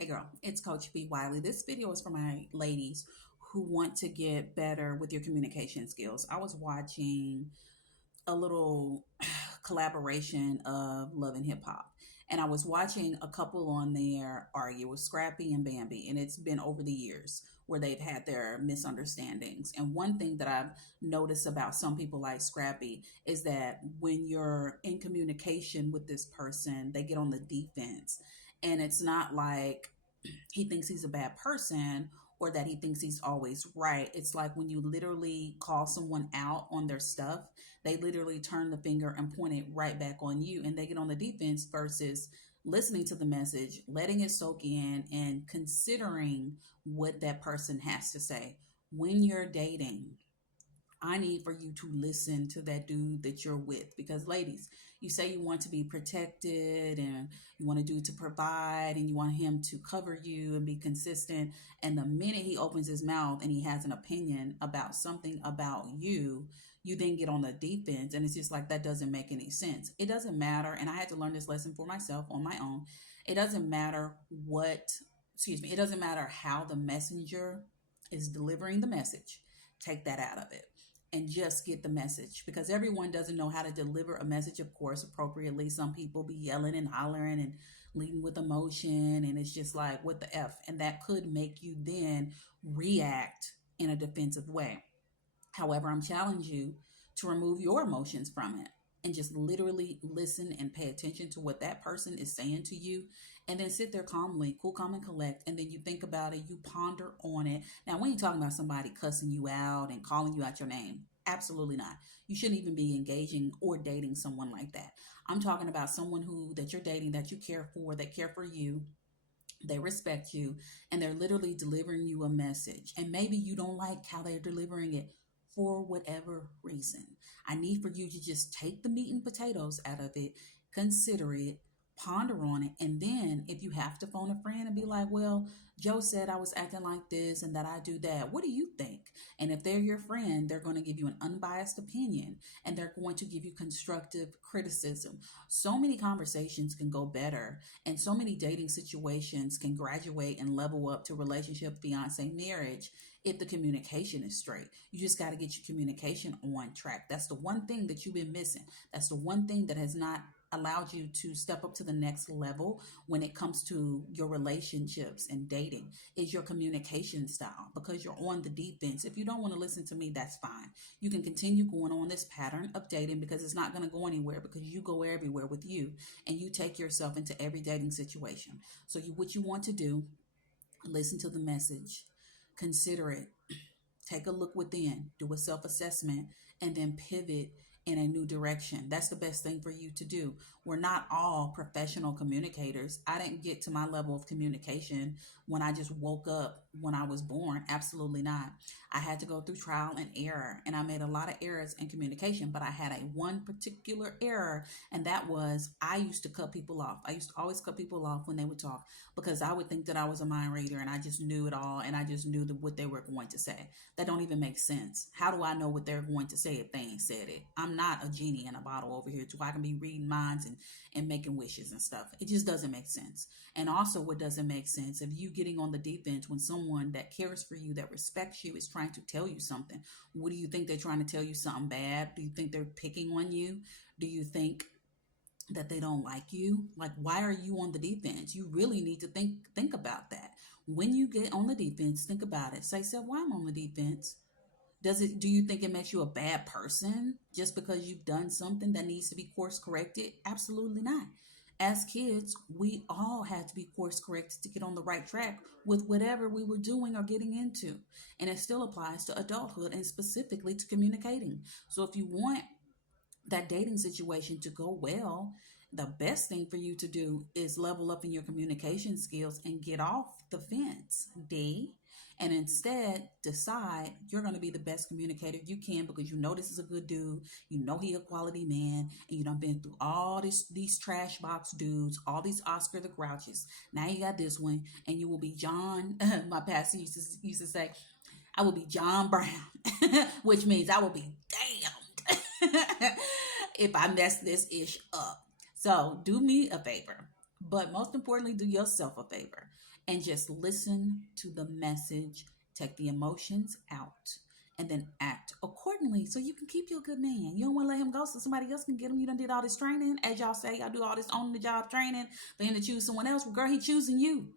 Hey girl, it's Coach B. Wiley. This video is for my ladies who want to get better with your communication skills. I was watching a little collaboration of Love and Hip Hop, and I was watching a couple on there argue with Scrappy and Bambi, and it's been over the years where they've had their misunderstandings. And one thing that I've noticed about some people like Scrappy is that when you're in communication with this person, they get on the defense. And it's not like he thinks he's a bad person or that he thinks he's always right. It's like when you literally call someone out on their stuff, they literally turn the finger and point it right back on you and they get on the defense versus listening to the message, letting it soak in, and considering what that person has to say. When you're dating, I need for you to listen to that dude that you're with because, ladies, you say you want to be protected and you want to do to provide and you want him to cover you and be consistent. And the minute he opens his mouth and he has an opinion about something about you, you then get on the defense. And it's just like that doesn't make any sense. It doesn't matter. And I had to learn this lesson for myself on my own. It doesn't matter it doesn't matter how the messenger is delivering the message. Take that out of it and just get the message because everyone doesn't know how to deliver a message, of course, appropriately. Some people be yelling and hollering and leading with emotion, and it's just like, what the F? And that could make you then react in a defensive way. However, I'm challenging you to remove your emotions from it and just literally listen and pay attention to what that person is saying to you. And then sit there calmly, cool, calm, and collect. And then you think about it, you ponder on it. Now, we ain't talking about somebody cussing you out and calling you out your name. Absolutely not. You shouldn't even be engaging or dating someone like that. I'm talking about someone who that you're dating, that you care for, that care for you, they respect you, and they're literally delivering you a message. And maybe you don't like how they're delivering it for whatever reason. I need for you to just take the meat and potatoes out of it, consider it, ponder on it, and then if you have to phone a friend and be like, well, Joe said I was acting like this and that I do that. What do you think? And if they're your friend, they're going to give you an unbiased opinion and they're going to give you constructive criticism. So many conversations can go better and so many dating situations can graduate and level up to relationship, fiance, marriage if the communication is straight. You just got to get your communication on track. That's the one thing that you've been missing. That's the one thing that has not allowed you to step up to the next level when it comes to your relationships and dating is your communication style because you're on the defense. If you don't want to listen to me, that's fine. You can continue going on this pattern of dating because it's not going to go anywhere because you go everywhere with you and you take yourself into every dating situation. So what you want to do, listen to the message, consider it, take a look within, do a self assessment, and then pivot in a new direction. That's the best thing for you to do. We're not all professional communicators. I didn't get to my level of communication when I just woke up when I was born. Absolutely not. I had to go through trial and error, and I made a lot of errors in communication, but I had a one particular error, and that was I used to cut people off. I used to always cut people off when they would talk because I would think that I was a mind reader and I just knew it all and I just knew what they were going to say. That don't even make sense. How do I know what they're going to say if they ain't said it? I'm not a genie in a bottle over here I can be reading minds and making wishes and stuff. It just doesn't make sense. And also what doesn't make sense, if you getting on the defense when someone that cares for you, that respects you is trying to tell you something. What do you think they're trying to tell you something bad? Do you think they're picking on you? Do you think that they don't like you? Like, why are you on the defense? You really need to think about that. When you get on the defense, think about it. Say, why I'm on the defense? Do you think it makes you a bad person just because you've done something that needs to be course corrected? Absolutely not. As kids, we all had to be course corrected to get on the right track with whatever we were doing or getting into. And it still applies to adulthood and specifically to communicating. So if you want that dating situation to go well, the best thing for you to do is level up in your communication skills and get off the fence, D, and instead decide you're going to be the best communicator you can because you know this is a good dude, you know he a quality man, and you done been through all these trash box dudes, all these Oscar the Grouches. Now you got this one, and you will be John. My pastor used to say, I will be John Brown, which means I will be damned if I mess this ish up. So do me a favor, but most importantly, do yourself a favor and just listen to the message, take the emotions out, and then act accordingly so you can keep your good man. You don't want to let him go so somebody else can get him. You done did all this training. As y'all say, y'all do all this on the job training for him to choose someone else. Well, girl, he choosing you.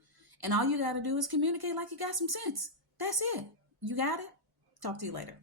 And all you got to do is communicate like you got some sense. That's it. You got it? Talk to you later.